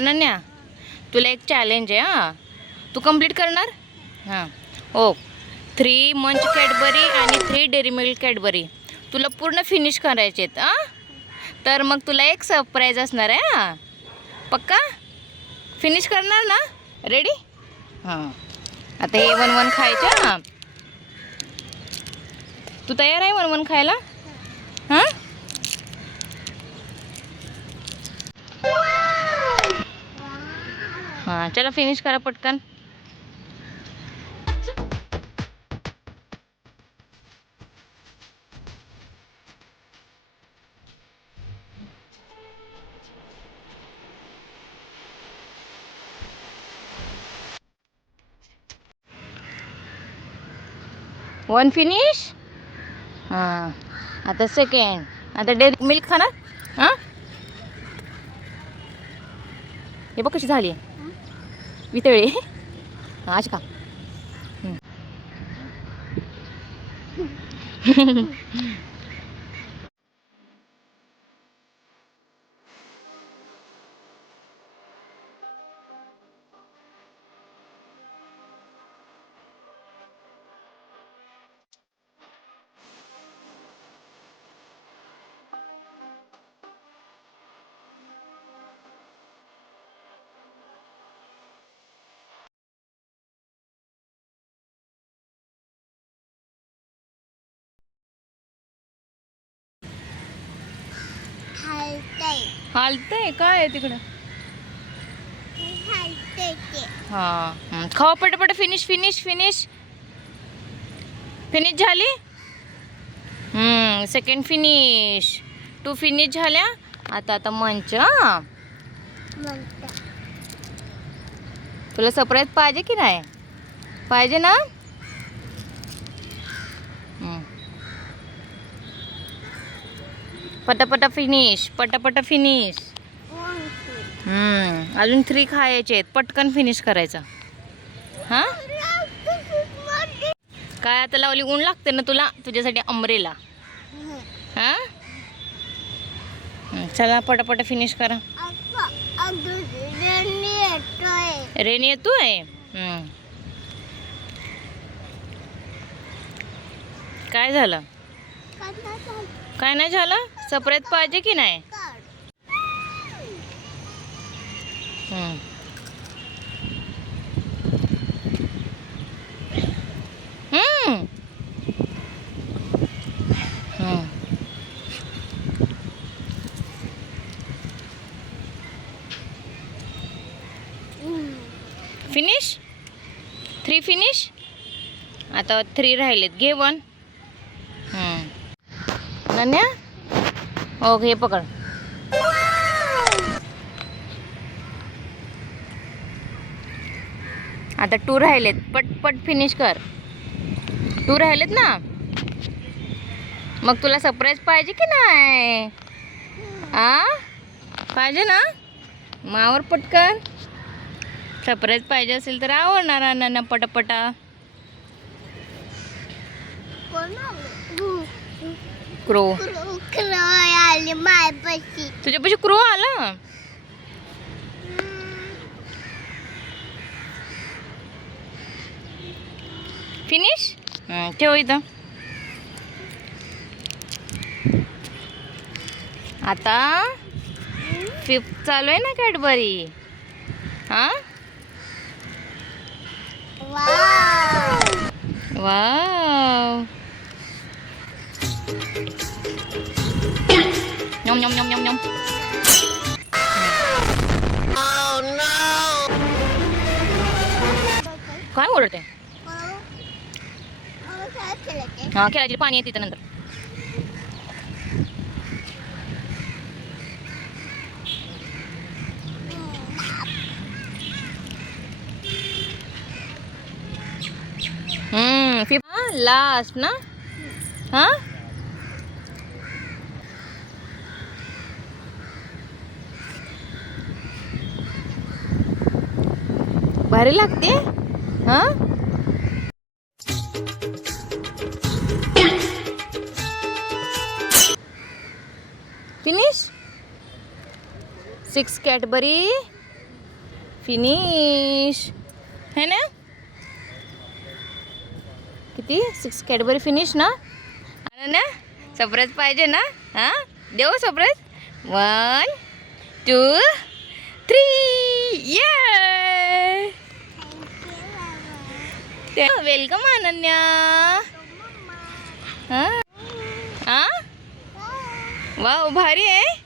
अनन्या तुला एक चॅलेंज आहे हां. तू कंप्लीट करणार? हां. हो. थ्री मंच कॅडबरी आणि थ्री डेअरी मिल्क कॅडबरी तुला पूर्ण फिनिश करायचे आहेत हां. तर मग तुला एक सरप्राईज असणार आहे हां. पक्का? फिनिश करणार ना? रेडी हां. आता हे वन वन खायचं हां. तू तयार आहे वन वन खायला? हां? हां चला फिनिश करा पटकन. वन फिनिश हां आता सेकंड आता डेअरी मिल्क खाणार? हां? हे बघ कशी झाली. वितळी. अशी का हलतय काय आहे तिकडं? हां. खावा पटापट फिनिश फिनिश फिनिश फिनिश झाली? सेकंड फिनिश टू फिनिश झाल्या. आता आता मंच तुला सरप्राईज पाहिजे की नाही? पाहिजे ना? पटापटा फिनिश पटापटा फिनिश हम्म अजून थ्री खायचे आहेत. पटकन फिनिश करायचं. हां? काय आता लावली? ऊन लागते ना तुला? तुझ्यासाठी अमरेला हां? चला पटापट फिनिश करा. रेनी येतोय? काय झालं? काय नाही झालं? सपरेत पाहिजे की नाही? फिनिश थ्री फिनिश आता थ्री राहिलेत. घे वन अनन्या? हो हे पकड. आता टू राहिलेत. पटपट फिनिश कर. टू राहिलेत ना? मग तुला सरप्राईज पाहिजे की नाही? आ? पाहिजे ना? मावर पटकन. सरप्राईज पाहिजे असेल तर आवडणार अनन्या पटापटा. क्रो. आली मायपाशी तुझ्यापाशी क्रो आला? फिनिश? ठेव इथं. आता फिफ्थ चालू आहे ना कॅडबरी. हा? Wow yum yum yum nhom nhom काय ओरडते हा खेळायची पाणी येते नंतर हम्म लास्ट ना हा भारी लागते. हा? फिनिश? Six Cadbury. फिनिश. है ना? किती? सिक्स कॅडबरी फिनिश ना? ना सरप्राईज पाहिजे ना? हां? देऊ सरप्राईज वन टू थ्री ये वेलकम अनन्या. हां? हां? वाव भारी आहे.